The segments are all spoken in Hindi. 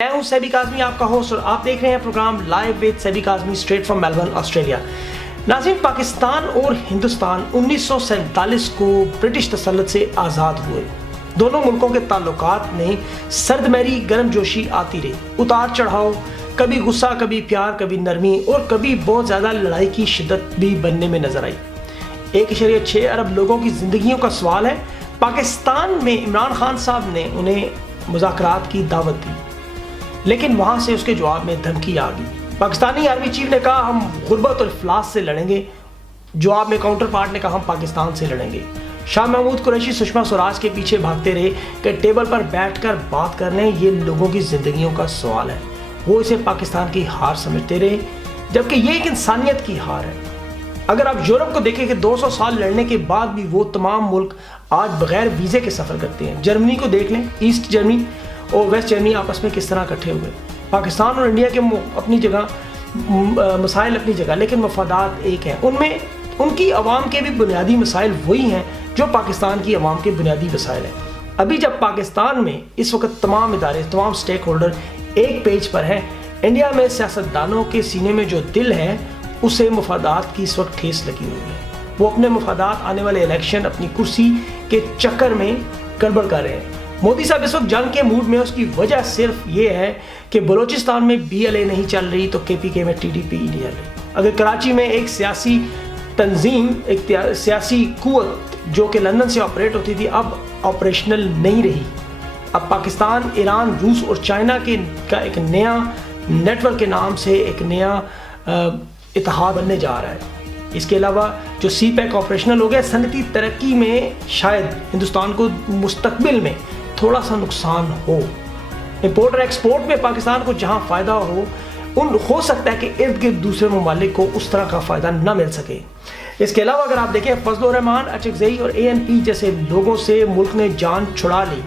मैं हूं सैबिक आज़मी, आपका होस्ट, और आप देख रहे हैं programme live with Saibik Azmi straight from Melbourne, Australia. नाज़रीन, पाकिस्तान और हिंदुस्तान 1947 को ब्रिटिश तसल्लुत से आज़ाद हुए। दोनों मुल्कों के ताल्लुकात में सर्दमहरी गर्मजोशी आती रही, उतार चढ़ाव, कभी गुस्सा, कभी प्यार, कभी नरमी और कभी बहुत ज़्यादा लड़ाई की शिद्दत भी बनने में नजर आई। 1.6 अरब लोगों की जिंदगियों का सवाल है। पाकिस्तान में इमरान खान साहब ने उन्हें मुज़ाकरात की दावत दी, लेकिन वहाँ से उसके जवाब में धमकी आ गई। पाकिस्तानी आर्मी चीफ ने कहा हम गुर्बत और इफ्लास से लड़ेंगे। जवाब में काउंटर पार्ट ने कहा हम पाकिस्तान से लड़ेंगे। शाह महमूद कुरैशी सुषमा स्वराज के पीछे भागते रहे कि टेबल पर बैठकर बात कर लें, ये लोगों की जिंदगियों का सवाल है। वो इसे पाकिस्तान की हार समझते रहे, जबकि ये एक इंसानियत की हार है। अगर आप यूरोप को देखें कि 200 साल लड़ने के बाद भी वो तमाम मुल्क आज बगैर वीज़े के सफ़र करते हैं। जर्मनी को देख लें, ईस्ट जर्मनी और वेस्ट जर्मनी आपस में किस तरह इकट्ठे हुए। पाकिस्तान और इंडिया के अपनी जगह मसाइल अपनी जगह, लेकिन मफादात एक हैं। उनमें उनकी आवाम के भी बुनियादी मसाइल वही हैं जो पाकिस्तान की आवाम के बुनियादी मसाइल हैं। अभी जब पाकिस्तान में इस वक्त तमाम इदारे, तमाम स्टेक होल्डर एक पेज पर हैं, इंडिया में सियासतदानों के सीने में जो दिल है उसे मफादात की इस वक्त ठेस लगी हुई है। वो अपने मफादात आने वाले इलेक्शन अपनी कुर्सी के चक्कर में गड़बड़ कर रहे हैं। मोदी साहब इस वक्त जंग के मूड में, उसकी वजह सिर्फ ये है कि बलूचिस्तान में BLA नहीं चल रही तो KPK में TDP नहीं चल रही। अगर कराची में एक सियासी तंजीम, एक सियासी कुव्वत जो कि लंदन से ऑपरेट होती थी, अब ऑपरेशनल नहीं रही। अब पाकिस्तान, ईरान, रूस और चाइना का एक नया नेटवर्क के नाम से एक नया इत्तेहाद बनने जा रहा है। इसके अलावा जो CPEC ऑपरेशनल हो गया, सनती तरक्की में शायद हिंदुस्तान को मुस्तकबिल में थोड़ा सा नुकसान हो। इंपोर्ट और एक्सपोर्ट में पाकिस्तान को जहां फ़ायदा हो सकता है कि इर्द गिर्द दूसरे ममालिक को उस तरह का फ़ायदा न मिल सके। इसके अलावा अगर आप देखें, फजल रहमान, अचकज़ई और ANP जैसे लोगों से मुल्क ने जान छुड़ा ली।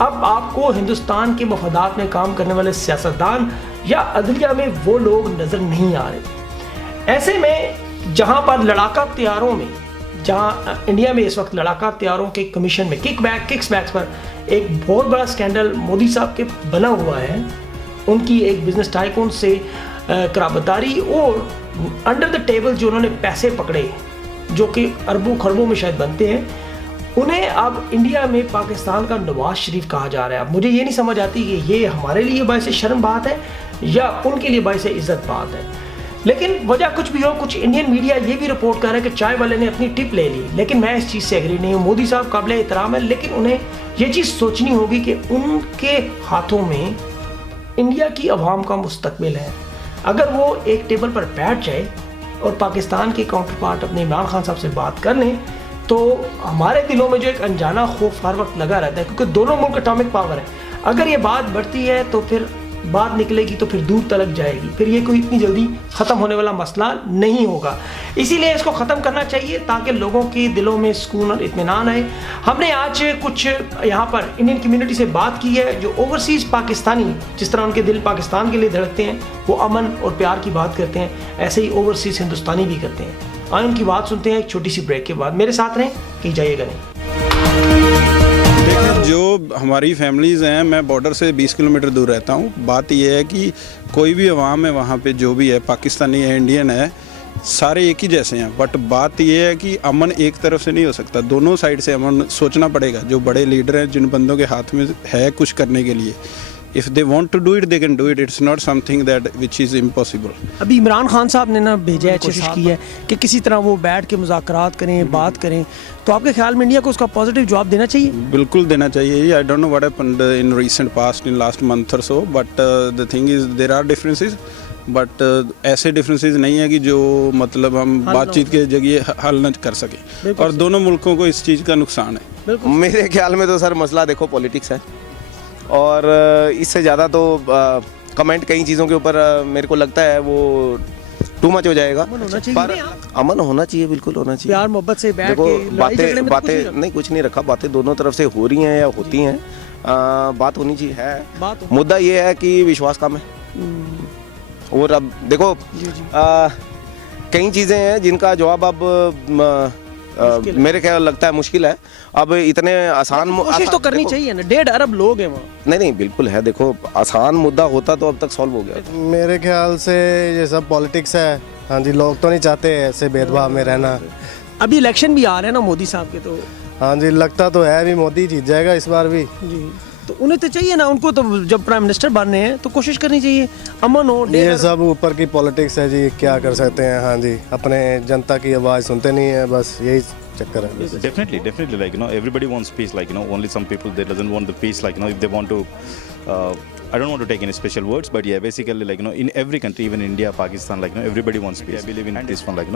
अब आपको हिंदुस्तान के मफादात में काम करने वाले सियासतदान या अदलिया में वो लोग नज़र नहीं आ रहे। ऐसे में जहाँ पर लड़ाका तैयारों में, जहाँ इंडिया में इस वक्त लड़ाका तैयारों के कमीशन में किक्सबैक्स पर एक बहुत बड़ा स्कैंडल मोदी साहब के बना हुआ है। उनकी एक बिजनेस टाइकून से कराबदारी और अंडर द टेबल जो उन्होंने पैसे पकड़े, जो कि अरबों खरबों में शायद बनते हैं, उन्हें अब इंडिया में पाकिस्तान का नवाज शरीफ कहा जा रहा है। अब मुझे ये नहीं समझ आती कि ये हमारे लिए बाइस शर्म बात है या उनके लिए बाइस इज्जत बात है। लेकिन वजह कुछ भी हो, कुछ इंडियन मीडिया ये भी रिपोर्ट कर रहा है कि चाय वाले ने अपनी टिप ले ली, लेकिन मैं इस चीज़ से एग्री नहीं हूँ। मोदी साहब काबिल एहतराम है, लेकिन उन्हें ये चीज़ सोचनी होगी कि उनके हाथों में इंडिया की आवाम का मुस्तकबिल है। अगर वो एक टेबल पर बैठ जाए और पाकिस्तान के काउंटर पार्ट अपने इमरान खान साहब से बात कर लें, तो हमारे दिलों में जो एक अनजाना खौफ हर वक्त लगा रहता है, क्योंकि दोनों मुल्क एटॉमिक पावर है। अगर ये बात बढ़ती है तो फिर बात निकलेगी तो फिर दूर तलक जाएगी, फिर ये कोई इतनी जल्दी ख़त्म होने वाला मसला नहीं होगा। इसीलिए इसको ख़त्म करना चाहिए ताकि लोगों के दिलों में सुकून और इत्मीनान आए। हमने आज कुछ यहाँ पर इंडियन कम्युनिटी से बात की है, जो ओवरसीज़ पाकिस्तानी, जिस तरह उनके दिल पाकिस्तान के लिए धड़कते हैं, वो अमन और प्यार की बात करते हैं, ऐसे ही ओवरसीज़ हिंदुस्तानी भी करते हैं। आइए उनकी बात सुनते हैं एक छोटी सी ब्रेक के बाद। मेरे साथ रहें, कहीं जाइएगा नहीं। देखिए, जो हमारी फैमिलीज़ हैं, मैं बॉर्डर से 20 किलोमीटर दूर रहता हूँ। बात यह है कि कोई भी अवाम है वहाँ पे, जो भी है, पाकिस्तानी है, इंडियन है, सारे एक ही जैसे हैं। बट बात यह है कि अमन एक तरफ से नहीं हो सकता, दोनों साइड से अमन सोचना पड़ेगा। जो बड़े लीडर हैं, जिन बंदों के हाथ में है कुछ करने के लिए, if they want to do it they can do it. It's not something that which is impossible. अभी इमरान खान साहब ने ना भेजा है, कोशिश की है कि किसी तरह वो बैठ के मुज़ाकरात करें, बात करें, तो आपके ख्याल में इंडिया को उसका पॉजिटिव जवाब देना चाहिए? बिल्कुल देना चाहिए। I don't know what happened in recent past, in last month और so, but the thing is there are differences, but ऐसे डिफरेंसेस नहीं है कि जो मतलब हम बातचीत के जरिए हल न कर सकें, और दोनों मुल्कों को इस चीज़ का नुकसान है। मेरे ख्याल में तो सर मसला देखो पॉलिटिक्स है, और इससे ज़्यादा तो कमेंट कई चीज़ों के ऊपर मेरे को लगता है वो टू मच हो जाएगा। पर अमन होना चाहिए, बिल्कुल होना चाहिए। प्यार मोहब्बत से बैठ के बातें नहीं, कुछ नहीं रखा, बातें दोनों तरफ से हो रही हैं या होती हैं, बात होनी चाहिए है। मुद्दा ये है कि विश्वास कम है। और अब देखो कई चीज़ें हैं जिनका जवाब अब मेरे ख्याल लगता है मुश्किल है। अब इतने आसान कोशिश तो करनी चाहिए ना, 1.5 अरब लोग हैं वहाँ। नहीं नहीं बिल्कुल है, देखो आसान मुद्दा होता तो अब तक सॉल्व हो गया। मेरे ख्याल से ये सब पॉलिटिक्स है। हाँ जी, लोग तो नहीं चाहते ऐसे भेदभाव में रहना। अभी इलेक्शन भी आ रहे हैं ना मोदी साहब के, तो हाँ जी, लगता तो है भी मोदी जीत जाएगा इस बार भी। जी, तो उन्हें तो चाहिए ना, उनको तो जब प्राइम मिनिस्टर बन रहे हैं तो कोशिश करनी चाहिए अमन हो। ये सब ऊपर की पॉलिटिक्स है जी, क्या कर सकते हैं। हाँ जी, अपने जनता की आवाज़ सुनते नहीं है, बस यही चक्कर है। Definitely, like, everybody wants peace, like, only some people, they doesn't want the peace, like, if they want to, I don't want to take any special words, but yeah, basically, like, in every country, even India, Pakistan, like, everybody wants peace. I believe in this one, like,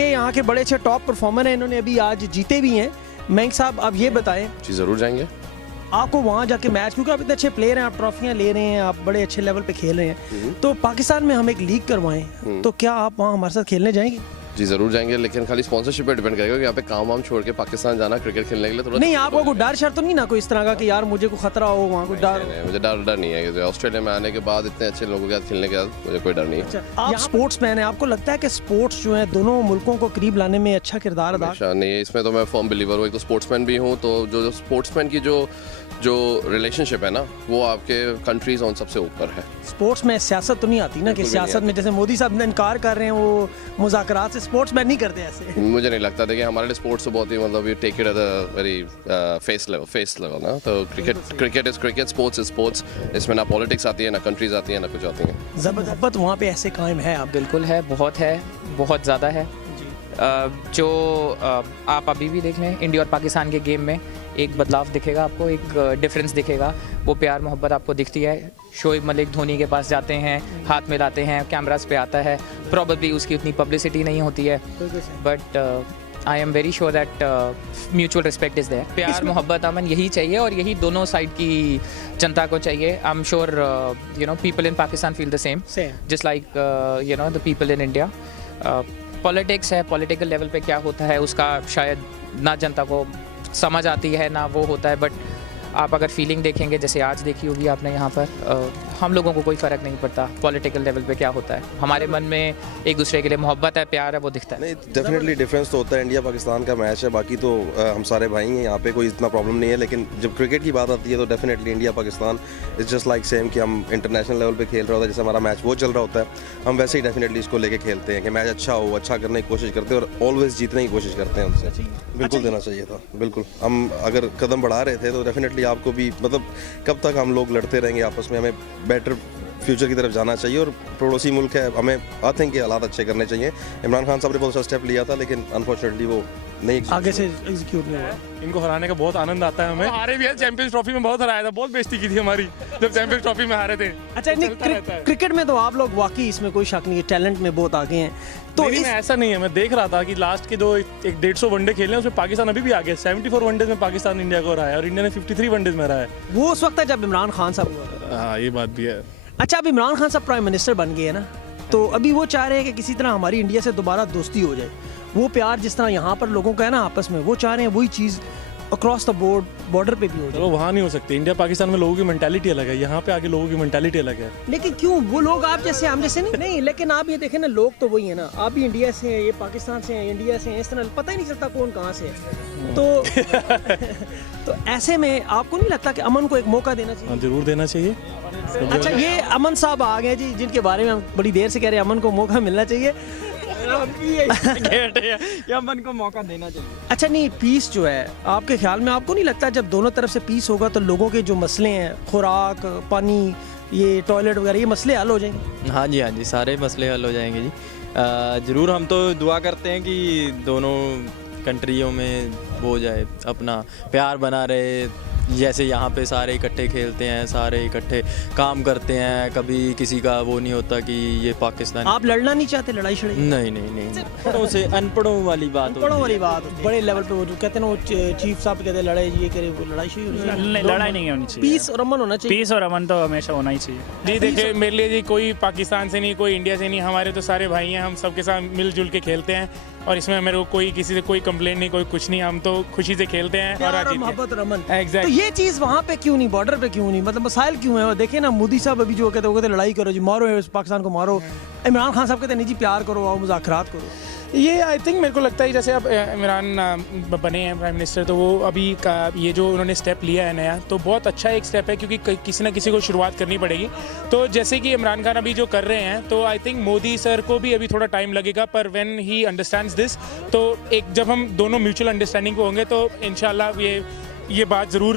ये यहाँ के बड़े अच्छे टॉप परफॉर्मर हैं, इन्होंने अभी आज जीते भी हैं। मयंक साहब, आप ये बताएं, जी ज़रूर जाएंगे। आपको वहाँ जाके मैच, क्योंकि आप इतने अच्छे प्लेयर हैं, आप ट्रॉफियाँ ले रहे हैं, आप बड़े अच्छे लेवल पे खेल रहे हैं, तो पाकिस्तान में हम एक लीग करवाएं, तो क्या आप वहाँ हमारे साथ खेलने जाएंगे? जी ज़रूर जाएंगे, लेकिन खाली स्पॉन्सरशिप पे डिपेंड करेगा कि यहाँ पे काम वाम छोड़ के पाकिस्तान जाना क्रिकेट खेलने के लिए थोड़ा नहीं, आपको कोई डर शर तो नहीं ना कोई इस तरह का कि यार मुझे कोई खतरा हो वहाँ, कोई डर? नहीं, मुझे डर नहीं है कि ऑस्ट्रेलिया में आने के बाद इतने अच्छे लोगों के साथ खेलने के बाद मुझे कोई डर नहीं है। आप स्पोर्ट्स मैन है, आपको लगता है कि स्पोर्ट्स जो है दोनों मुल्कों को करीब लाने में अच्छा किरदार अदा? अच्छा नहीं है, इसमें तो मैं फर्म बिलीवर हूँ। एक तो स्पोर्ट्समैन भी हूँ, तो जो स्पोर्ट्समैन की जो रिलेशनशिप है ना, वो आपके कंट्रीज ऑन सबसे ऊपर है। स्पोर्ट्स में सियासत तो नहीं आती ना, कि सियासत में जैसे मोदी साहब ने इनकार कर रहे हैं वो मुज़ाकरात से, स्पोर्ट्स मैन नहीं करते ऐसे। मुझे नहीं लगता था कि हमारे लिए स्पोर्ट्स तो बहुत ही मतलब you take it at a very face level ना। तो cricket is cricket, sports is sports. इसमें ना पॉलिटिक्स आती है, ना कंट्रीज आती है, ना कुछ आती है। ज़बरदस्त वहाँ पे ऐसे कायम है आप? बिल्कुल है, बहुत ज़्यादा है। जो आप अभी भी देख लें, इंडिया और पाकिस्तान के गेम में एक बदलाव दिखेगा आपको, एक डिफरेंस दिखेगा। वो प्यार मोहब्बत आपको दिखती है। शोएब मलिक धोनी के पास जाते हैं, हाथ मिलाते हैं, कैमरास पे आता है। प्रॉबेबली उसकी उतनी पब्लिसिटी नहीं होती है, but I am very sure that mutual respect is there. प्यार मोहब्बत अमन यही चाहिए, और यही दोनों साइड की जनता को चाहिए। I am sure people in Pakistan feel the same, just like the people in India. Politics है, पॉलिटिकल लेवल पे क्या होता है उसका शायद ना जनता को समझ आती है ना वो होता है, बट आप अगर फीलिंग देखेंगे, जैसे आज देखी होगी आपने यहाँ पर, हम लोगों को कोई फ़र्क नहीं पड़ता पॉलिटिकल लेवल पे क्या होता है। हमारे मन में एक दूसरे के लिए मोहब्बत है, प्यार है, वो दिखता है। नहीं, डेफिनेटली डिफरेंस तो होता है। इंडिया पाकिस्तान का मैच है, बाकी तो हम सारे भाई हैं, यहाँ पे कोई इतना प्रॉब्लम नहीं है। लेकिन जब क्रिकेट की बात आती है तो definitely India Pakistan is just like same, कि हम इंटरनेशनल लेवल पे खेल रहा होता है, जैसे हमारा मैच वो चल रहा होता है, हम वैसे ही डेफिनेटली इसको लेके खेलते हैं कि मैच अच्छा हो, अच्छा करने की कोशिश करते हैं और ऑलवेज जीतने की कोशिश करते हैं उनसे। बिल्कुल देना चाहिए था, बिल्कुल। हम अगर कदम बढ़ा रहे थे तो डेफिनेटली आपको भी, मतलब कब तक हम लोग लड़ते रहेंगे आपस में, हमें बेटर फ्यूचर की तरफ जाना चाहिए। और पड़ोसी मुल्क है, हमें आई थिंक के हालात अच्छे करने चाहिए। इमरान खान साहब ने बहुत सा स्टेप लिया था, लेकिन अनफॉर्चुनेटली वो नहीं आगे से एग्जीक्यूट नहीं हुआ। इनको हराने का बहुत आनंद आता है हमें। हारे भी है, चैंपियंस ट्रॉफी में बहुत हराया था, बहुत बेइज्जती की थी हमारी जब चैंपियंस ट्रॉफी में हारे थे। अच्छा, क्रिकेट में तो आप लोग वाकई, इसमें कोई शक नहीं है, टैलेंट में बहुत आगे हैं। तो नहीं, ऐसा नहीं है। मैं देख रहा था कि लास्ट के जो 150 वनडे खेले हैं उसमें पाकिस्तान अभी भी आगे। 74 वनडेज में पाकिस्तान इंडिया को हराया और इंडिया ने 53 वनडेज में हराया। वो उस वक्त है जब इमरान खान साहब हुआ। हाँ, ये बात भी है। अच्छा, अब इमरान खान साहब प्राइम मिनिस्टर बन गए हैं ना, तो अभी वो चाह रहे हैं कि किसी तरह हमारी इंडिया से दोबारा दोस्ती हो जाए। वो प्यार जिस तरह यहाँ पर लोगों का है ना आपस में, वो चाह रहे हैं वही चीज़ अक्रॉस द बॉर्डर पे भी हो जाए। तो वहाँ नहीं हो सकती। इंडिया पाकिस्तान में लोगों की मेंटालिटी अलग है, यहाँ पे आके लोगों की मेंटालिटी अलग है। लेकिन क्यों वो लोग आप जैसे हम जैसे नहीं, लेकिन आप ये देखें ना, लोग तो वही है ना। आप भी इंडिया से हैं, ये पाकिस्तान से हैं, इंडिया से हैं, इस तरह पता ही नहीं चलता कौन कहाँ से है। तो ऐसे में आपको नहीं लगता कि अमन को एक मौका देना चाहिए? हाँ, जरूर देना चाहिए। अच्छा, ये अमन साहब आ गए जी, जिनके बारे में हम बड़ी देर से कह रहे हैं अमन को मौका मिलना चाहिए। अमन को मौका देना चाहिए। अच्छा, नहीं, पीस जो है आपके ख्याल में, आपको नहीं लगता जब दोनों तरफ से पीस होगा तो लोगों के जो मसले हैं, खुराक, पानी, ये टॉयलेट वगैरह, ये मसले हल हो जाएंगे? हाँ जी, सारे मसले हल हो जाएंगे जी। ज़रूर, हम तो दुआ करते हैं कि दोनों कंट्रियों में हो जाए, अपना प्यार बना रहे। जैसे यहाँ पे सारे इकट्ठे खेलते हैं, सारे इकट्ठे काम करते हैं, कभी किसी का वो नहीं होता कि ये पाकिस्तान। आप लड़ना नहीं चाहते, लड़ाई शड़ाई? नहीं, अनपढ़ों से अनपढ़ों वाली बात, बड़े लेवल पे वो जो कहते हैं ना, वो चीफ साहब कहते हैं लड़ाई, ये करे, वो लड़ाई शुरू लड़ाई नहीं होनी चाहिए। पीस और अमन होना चाहिए। पीस और अमन तो हमेशा होना ही चाहिए जी। देखिए, मेरे लिए जी कोई पाकिस्तान से नहीं, कोई इंडिया से नहीं, हमारे तो सारे भाई हैं, हम सबके साथ मिलजुल के खेलते हैं और इसमें मेरे को कोई किसी से कोई कंप्लेंट नहीं, कोई कुछ नहीं। हम तो खुशी से खेलते हैं और मोहब्बत और अमन। एग्जैक्ट। तो ये चीज़ वहाँ पे क्यों नहीं, बॉर्डर पे क्यों नहीं, मतलब मसाइल क्यों है? और देखिए ना, मोदी साहब अभी जो कहते लड़ाई करो जी, मारो पाकिस्तान को मारो। इमरान खान साहब कहते नहीं जी, प्यार करो, आओ मुज़ाकरात करो। ये आई थिंक मेरे को लगता है जैसे अब इमरान बने हैं प्राइम मिनिस्टर, तो वो अभी का ये जो उन्होंने स्टेप लिया है नया, तो बहुत अच्छा एक स्टेप है, क्योंकि किसी ना किसी को शुरुआत करनी पड़ेगी। तो जैसे कि इमरान खान अभी जो कर रहे हैं, तो आई थिंक मोदी सर को भी अभी थोड़ा टाइम लगेगा, पर व्हेन ही अंडरस्टैंड्स दिस, तो एक जब हम दोनों म्यूचुअल अंडरस्टैंडिंग पे होंगे तो इंशाल्लाह ये बात ज़रूर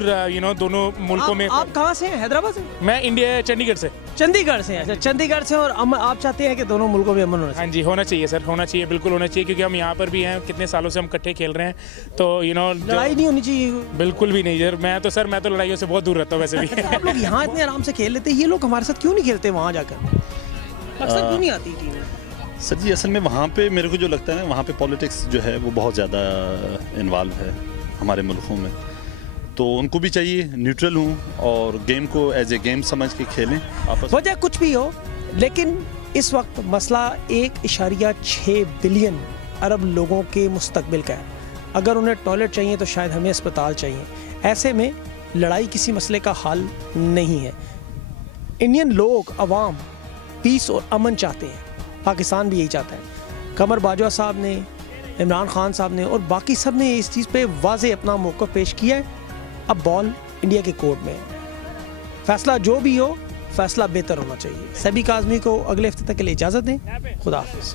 दोनों मुल्कों में। आप कहाँ से हैं? हैदराबाद से? मैं इंडिया चंडीगढ़ से। चंडीगढ़ से? अच्छा, चंडीगढ़ से। और आप चाहते हैं कि दोनों मुल्कों में अमन होना चाहिए? हाँ जी, होना चाहिए सर, होना चाहिए, बिल्कुल होना चाहिए, क्योंकि हम यहाँ पर भी हैं, कितने सालों से हम इकट्ठे खेल रहे हैं, तो लड़ाई नहीं होनी चाहिए? बिल्कुल भी नहीं सर, मैं तो लड़ाइयों से बहुत दूर रहता हूँ वैसे भी। आप लोग यहाँ इतने आराम से खेल लेते हैं, ये लोग हमारे साथ क्यों नहीं खेलते वहाँ जाकर? अक्सर क्यों नहीं आती टीम? सर जी, असल में वहाँ पे मेरे को जो लगता है ना, वहाँ पे पॉलिटिक्स जो है वो बहुत ज़्यादा इन्वॉल्व है हमारे मुल्कों में, तो उनको भी चाहिए न्यूट्रल हूँ और गेम को एज ए गेम समझ के खेलें आपस। वजह कुछ भी हो, लेकिन इस वक्त मसला 1.6 बिलियन अरब लोगों के मुस्तकबिल का है। अगर उन्हें टॉयलेट चाहिए तो शायद हमें अस्पताल चाहिए। ऐसे में लड़ाई किसी मसले का हल नहीं है। इंडियन लोग, अवाम पीस और अमन चाहते हैं, पाकिस्तान भी यही चाहता है। कमर बाजवा साहब ने, इमरान खान साहब ने और बाकी सब ने इस चीज़ पे वाज़े अपना मौक़िफ़ पेश किया है। अब बॉल इंडिया के कोर्ट में है। फैसला जो भी हो, फैसला बेहतर होना चाहिए। सबी काज़मी को अगले हफ्ते तक के लिए इजाज़त दें। खुदा हाफ़िज़।